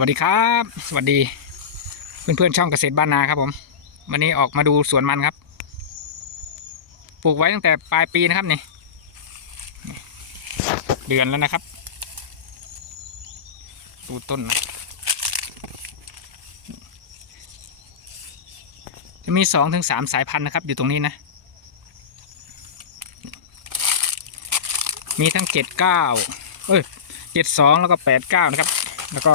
วัสดีครับ สวัสดี เพื่อนๆช่องเกษตรบ้านนาครับผม วันนี้ออกมาดูสวนมันครับ ปลูกไว้ตั้งแต่ปลายปีนะครับนี่ เดือนแล้วนะครับ ดูต้นนะจะมีสองถึงสามสายพันธุ์นะครับ อยู่ตรงนี้นะ มีทั้งเจ็ดเก้าเอ้ยเจ็ดสองแล้วก็แปดเก้านะครับ แล้วก็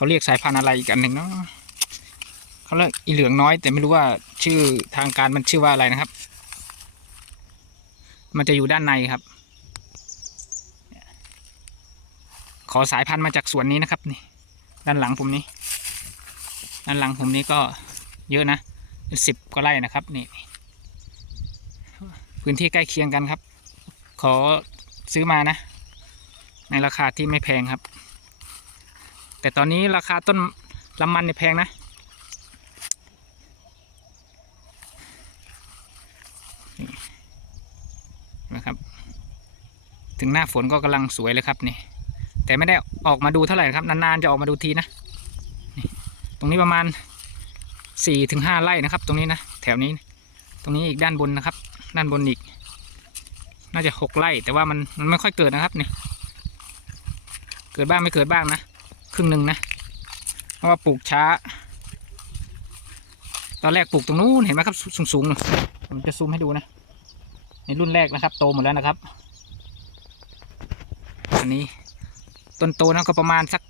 เขาเรียกสายพันธุ์อะไรอีกอันหนึ่งเนาะเขาเรียกอีเหลืองน้อย แต่ไม่รู้ว่าชื่อทางการมันชื่อว่าอะไรนะครับ มันจะอยู่ด้านในครับ ขอสายพันธุ์มาจากสวนนี้นะครับนี่ ด้านหลังผมนี้ ด้านหลังผมนี้ก็เยอะนะสิบก็ไร่นะครับนี่ พื้นที่ใกล้เคียงกันครับ ขอซื้อมานะ ในราคาที่ไม่แพงครับ แต่ตอนนี้ราคาต้นลำมันเนี่ยแพงนะ นะครับ ถึงหน้าฝนก็กำลังสวยเลยครับนี่ แต่ไม่ได้ออกมาดูเท่าไหร่ครับ นานๆจะออกมาดูทีนะนตรงนี้ประมาณสี่ถึงห้าไร่นะครับ ตรงนี้นะ แถวนี้ ตรงนี้อีกด้านบนนะครับ ด้านบนอีก น่าจะหกไร่ แต่ว่ามันมันไม่ค่อยเกิดนะครับนี่ เกิดบ้างไม่เกิดบ้างนะ รึ่งหนึ่งนะ เพราะว่าปลูกช้า ตอนแรกปลูกตรงนู้นเห็นไหมครับสูงสูงๆหน่อยผมจะซูมให้ดูนะ ในรุ่นแรกนะครับ โตหมดแล้วนะครับ อันนี้ต้นโตนะก็ประมาณสัก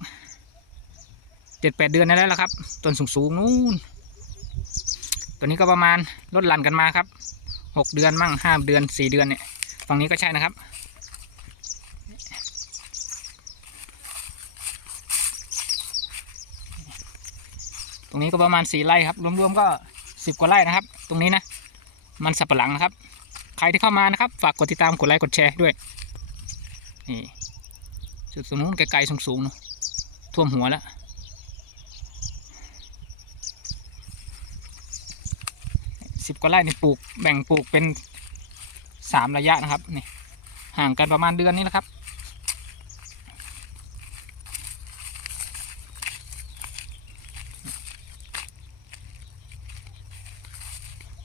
เจ็ดแปดเดือนนั่นแหละครับต้นสูงสูงๆนู้นตัวนี้ก็ประมาณลดหลั่นกันมาครับหกเดือนมั่งห้าเดือนสี่เดือนเนี่ยฝั่งนี้ก็ใช่นะครับ ตรงนี้ก็ประมาณสี่ไร่ครับ รวมๆก็สิบกว่าไร่นะครับ ตรงนี้นะ มันสับปะหลังนะครับ ใครที่เข้ามานะครับ ฝากกดติดตามกดไลค์กดแชร์ด้วย นี่จุดตรงนู้นไกลๆสูงๆเนอะท่วมหัวแล้วสิบกว่าไร่นี่ปลูกแบ่งปลูกเป็นสามระยะนะครับนี่ห่างกันประมาณเดือนนี้นะครับ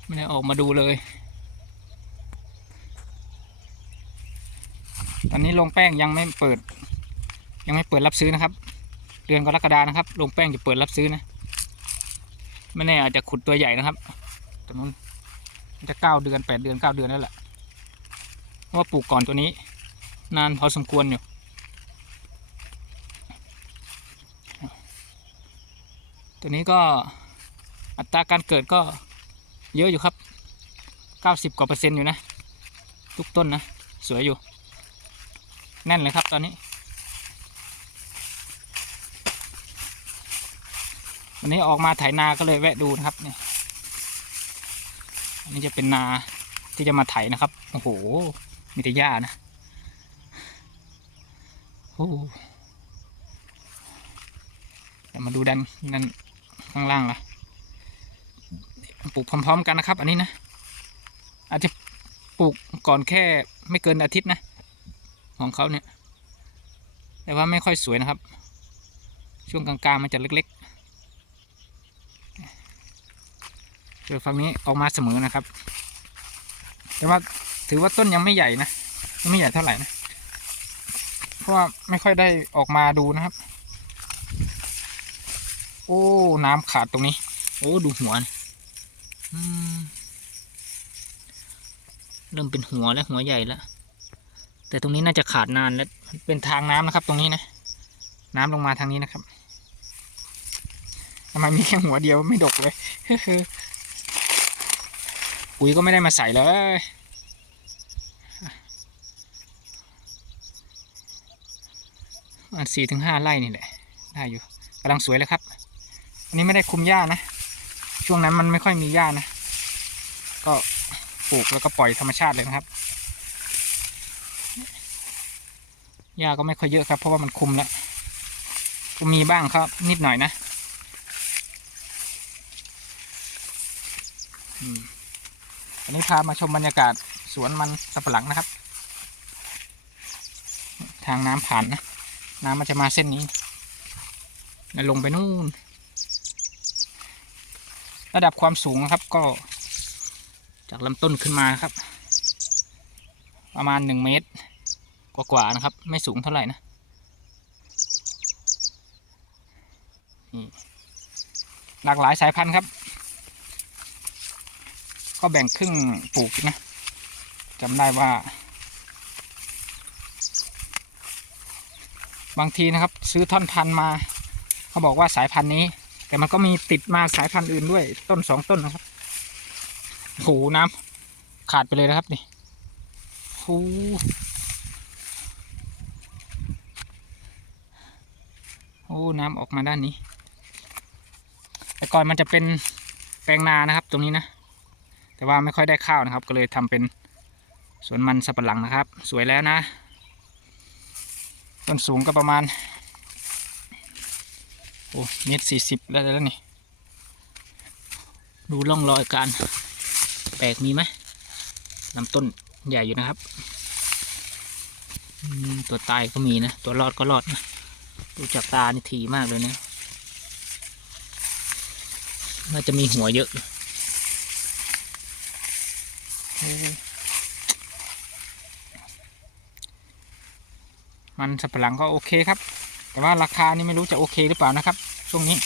ไม่ได้ออกมาดูเลย ตอนนี้ลงแป้งยังไม่เปิด ยังไม่เปิดรับซื้อนะครับ เดือนกรกฎานะครับ ลงแป้งจะเปิดรับซื้อนะ ไม่แน่อาจจะขุดตัวใหญ่นะครับตรงนู้นมันจะเก้าเดือนแปดเดือนเก้าเดือนแล้วแหละเพราะว่าปลูกก่อนตัวนี้ นานพอสมควรอยู่ ตัวนี้ก็อัตราการเกิดก็ เยอะอยู่ครับเก้าสิบกว่าเปอร์เซ็นต์อยู่นะ ทุกต้นนะ สวยอยู่ แน่นเลยครับตอนนี้ วันนี้ออกมาไถนาก็เลยแวะดูนะครับเนี่ยอันนี้จะเป็นนาที่จะมาไถนะครับ โอ้โห มีแต่หญ้านะโอ้เดี๋ยวมาดูด้านด้านข้างล่างละ ปลูกพร้อม ๆ กันนะครับ อันนี้นะอาจจะปลูกก่อนแค่ไม่เกินอาทิตย์นะ ของเขาเนี่ย แต่ว่าไม่ค่อยสวยนะครับ ช่วงกลางๆมันจะเล็กๆเจอฝั่งนี้ออกมาเสมอนะครับ แต่ว่าถือว่าต้นยังไม่ใหญ่นะยังไม่ใหญ่เท่าไหร่นะเพราะว่าไม่ค่อยได้ออกมาดูนะครับ โอ้น้ำขาดตรงนี้ โอ้ดูหัวนี่อืม เริ่มเป็นหัวแล้วหัวใหญ่แล้ว แต่ตรงนี้น่าจะขาดนานแล้วเป็นทางน้ำนะครับ ตรงนี้นะ น้ำลงมาทางนี้นะครับทำไมมีแค่หัวเดียวไม่ดกเลยปุ๋ยก็ไม่ได้มาใส่เลยสี่ถึงห้าไร่นี่แหละได้อยู่กำลังสวยเลยครับ อันนี้ไม่ได้คุมหญ้านะ ช่วงนั้นมันไม่ค่อยมีหญ้านะ ก็ปลูกแล้วก็ปล่อยธรรมชาติเลยนะครับหญ้าก็ไม่ค่อยเยอะครับ เพราะว่ามันคุมแล้วก็มีบ้างครับ นิดหน่อยนะอันนี้พามาชมบรรยากาศสวนมันสับปะหลังนะครับ ทางน้ำผ่านนะ น้ำมันจะมาเส้นนี้แล้วลงไปนู่น ระดับความสูงนะครับก็ จากลำต้นขึ้นมาครับ ประมาณหนึ่งเมตร กว่าๆนะครับ ไม่สูงเท่าไหร่นะนี่หลากหลายสายพันธุ์ครับ ก็แบ่งครึ่งปลูกนะจำได้ว่า บางทีนะครับ ซื้อท่อนพันธุ์มา เขาบอกว่าสายพันธุ์นี้ แต่มันก็มีติดมาสายพันธุ์อื่นด้วยต้นสองต้นนะครับโอ้โหน้ำขาดไปเลยนะครับนี่โอ้โหโอ้น้ำออกมาด้านนี้ แต่ก่อนมันจะเป็นแปลงนานะครับ ตรงนี้นะ แต่ว่าไม่ค่อยได้ข้าวนะครับ ก็เลยทำเป็นสวนมันสับปะหลังนะครับ สวยแล้วนะ ต้นสูงก็ประมาณ โอ้เมตรสี่สิบแล้แล้วนี่ ดูร่องรอยการแปลกมีไหมลำต้นใหญ่อยู่นะครับ ตัวตายก็มีนะ ตัวรอดก็รอดนะ ดูจากตานี่ถี่มากเลยนะ น่าจะมีหัวเยอะมันสับปะหลังก็โอเคครับ แต่ว่าราคานี่ไม่รู้จะโอเคหรือเปล่านะครับ ช่วงนี้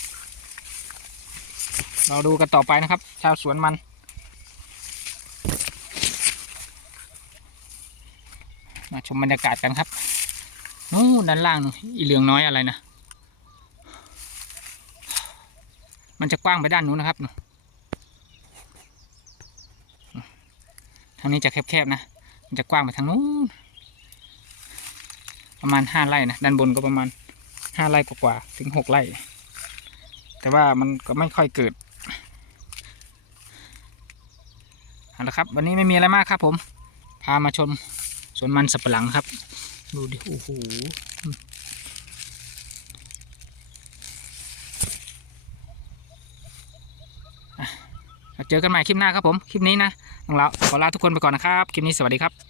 เราดูกันต่อไปนะครับ ชาวสวนมัน มาชมบรรยากาศกันครับนู้นด้านล่างนู่นอีเหลืองน้อยอะไรนะมันจะกว้างไปด้านนู้นนะครับทางนี้จะแคบๆนะ มันจะกว้างไปทางนู้น ประมาณห้าไร่นะ ด้านบนก็ประมาณ ห้าไร่กว่าๆถึงหกไร่ แต่ว่ามันก็ไม่ค่อยเกิดเอาละครับ วันนี้ไม่มีอะไรมากครับ ผม พามาชมสวนมันสับปะหลังครับ ดูดิโอ้โหเจอกันใหม่คลิปหน้าครับผม คลิปนี้นะต้องลาขอลาทุกคนไปก่อนนะครับ คลิปนี้สวัสดีครับ